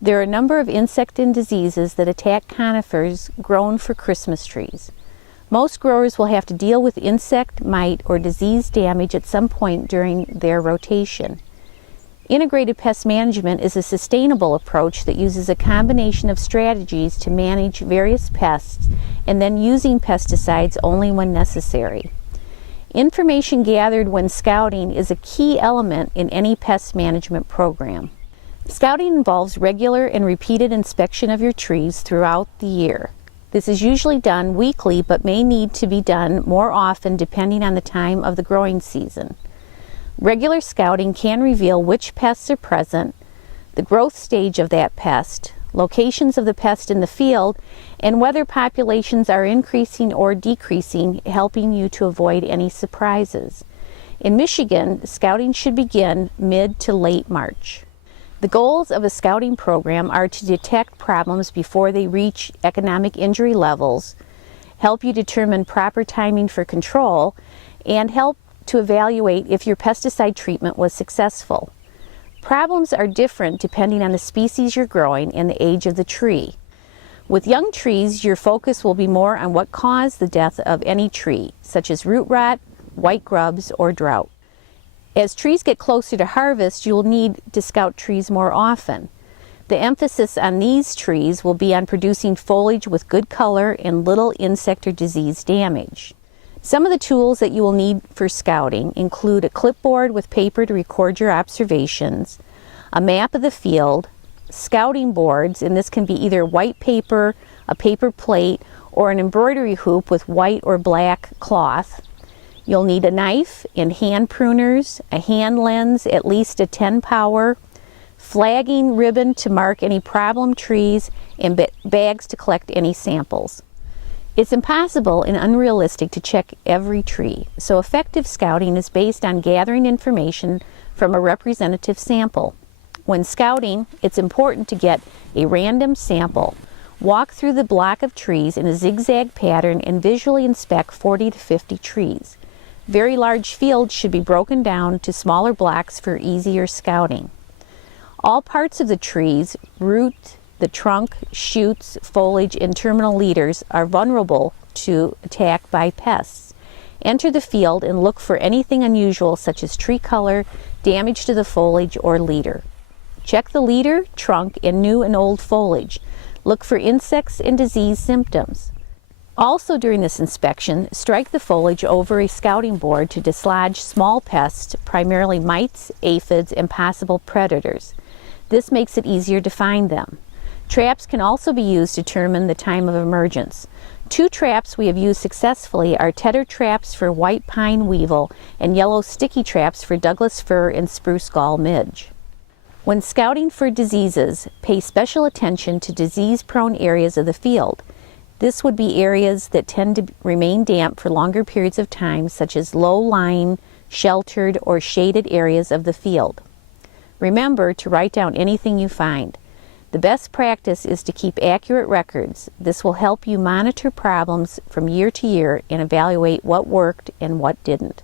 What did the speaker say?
There are a number of insect and diseases that attack conifers grown for Christmas trees. Most growers will have to deal with insect, mite, or disease damage at some point during their rotation. Integrated pest management is a sustainable approach that uses a combination of strategies to manage various pests and then using pesticides only when necessary. Information gathered when scouting is a key element in any pest management program. Scouting involves regular and repeated inspection of your trees throughout the year. This is usually done weekly but may need to be done more often depending on the time of the growing season. Regular scouting can reveal which pests are present, the growth stage of that pest, locations of the pest in the field, and whether populations are increasing or decreasing, helping you to avoid any surprises. In Michigan, scouting should begin mid to late March. The goals of a scouting program are to detect problems before they reach economic injury levels, help you determine proper timing for control, and help to evaluate if your pesticide treatment was successful. Problems are different depending on the species you're growing and the age of the tree. With young trees, your focus will be more on what caused the death of any tree, such as root rot, white grubs, or drought. As trees get closer to harvest, you will need to scout trees more often. The emphasis on these trees will be on producing foliage with good color and little insect or disease damage. Some of the tools that you will need for scouting include a clipboard with paper to record your observations, a map of the field, scouting boards, and this can be either white paper, a paper plate, or an embroidery hoop with white or black cloth. You'll need a knife and hand pruners, a hand lens, at least a 10 power, flagging ribbon to mark any problem trees, and bags to collect any samples. It's impossible and unrealistic to check every tree, so effective scouting is based on gathering information from a representative sample. When scouting, it's important to get a random sample. Walk through the block of trees in a zigzag pattern and visually inspect 40 to 50 trees. Very large fields should be broken down to smaller blocks for easier scouting. All parts of the trees, root, the trunk, shoots, foliage, and terminal leaders are vulnerable to attack by pests. Enter the field and look for anything unusual such as tree color, damage to the foliage, or leader. Check the leader, trunk, and new and old foliage. Look for insects and disease symptoms. Also during this inspection, strike the foliage over a scouting board to dislodge small pests, primarily mites, aphids, and possible predators. This makes it easier to find them. Traps can also be used to determine the time of emergence. Two traps we have used successfully are tedder traps for white pine weevil and yellow sticky traps for Douglas fir and spruce gall midge. When scouting for diseases, pay special attention to disease-prone areas of the field. This would be areas that tend to remain damp for longer periods of time, such as low-lying, sheltered, or shaded areas of the field. Remember to write down anything you find. The best practice is to keep accurate records. This will help you monitor problems from year to year and evaluate what worked and what didn't.